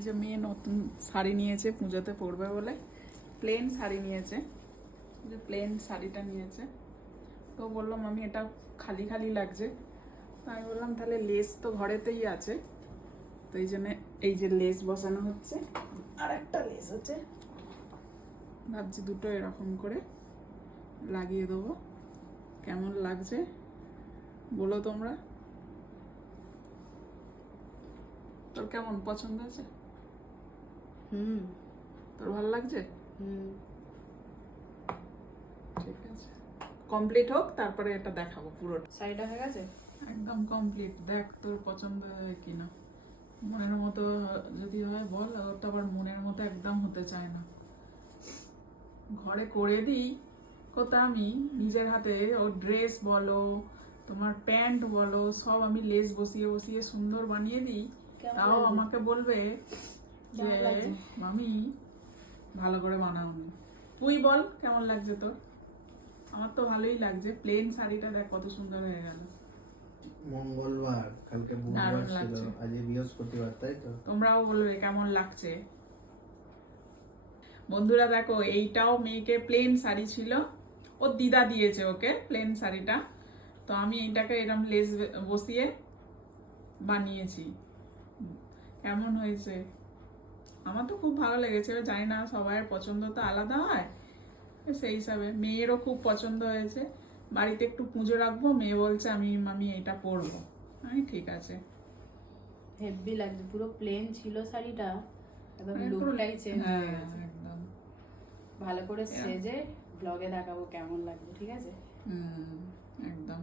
এই যে মেয়ে নতুন শাড়ি নিয়েছে পুজোতে পরবে বলে, প্লেন শাড়ি নিয়েছে, যে প্লেন শাড়িটা নিয়েছে। তো বললাম আমি এটা খালি খালি লাগছে, তো আমি বললাম তাহলে লেস তো ঘরেতেই আছে, তো এই জন্য এই যে লেস বসানো হচ্ছে, আর একটা লেস আছে, ভাবছি দুটো এরকম করে লাগিয়ে দেবো। কেমন লাগছে বলো তোমরা, তোর কেমন পছন্দ আছে? তোর ভালো লাগছে? ঠিক আছে, কমপ্লিট হোক তারপরে এটা দেখাবো পুরো। শাড়িটা হয়ে গেছে একদম কমপ্লিট, দেখ তোর পছন্দ হয় কিনা। মনের মতো যদি হয় বল, আর তো আবার মনের মতো একদম হতে চায় না। ঘরে করে দিই কত আমি নিজের হাতে, ও ড্রেস বলো তোমার প্যান্ট বলো সব আমি লেস বসিয়ে বসিয়ে সুন্দর বানিয়ে দিই, তাও আমাকে বলবে যে মামি ভালো করে বানাওনি। তুই বল কেমন লাগছে তোর? আমার তো ভালোই লাগছে, প্লেন শাড়িটা দেখ কত সুন্দর হয়ে গেল। মঙ্গলবার, কালকে বুধবার ছিল, আজ বৃহস্পতিবার, তাই তো? তোমরাও বলবে কেমন লাগছে। বন্ধুরা দেখো, এইটাও মেয়েকে প্লেন শাড়ি ছিল, ওর দিদা দিয়েছে ওকে প্লেন শাড়িটা, তো আমি এইটাকে এরকম লেস বসিয়ে বানিয়েছি। কেমন হয়েছে? আমার তো খুব ভালো লেগেছে, জানি না সবার পছন্দ তো আলাদা হয়, সেই হিসাবে মেয়েরও খুব পছন্দ হয়েছে। বাড়িতে একটু পুজো রাখবো, মেয়ে বলছে আমি এটা পরবো, আমি ঠিক আছে। হেভি লাগছে, পুরো প্লেন ছিল শাড়িটা, একদম লুকটাই চেঞ্জ হয়ে গেছে। একদম ভালো করে সেজে ব্লগে দেখাবো কেমন লাগবে, ঠিক আছে? একদম।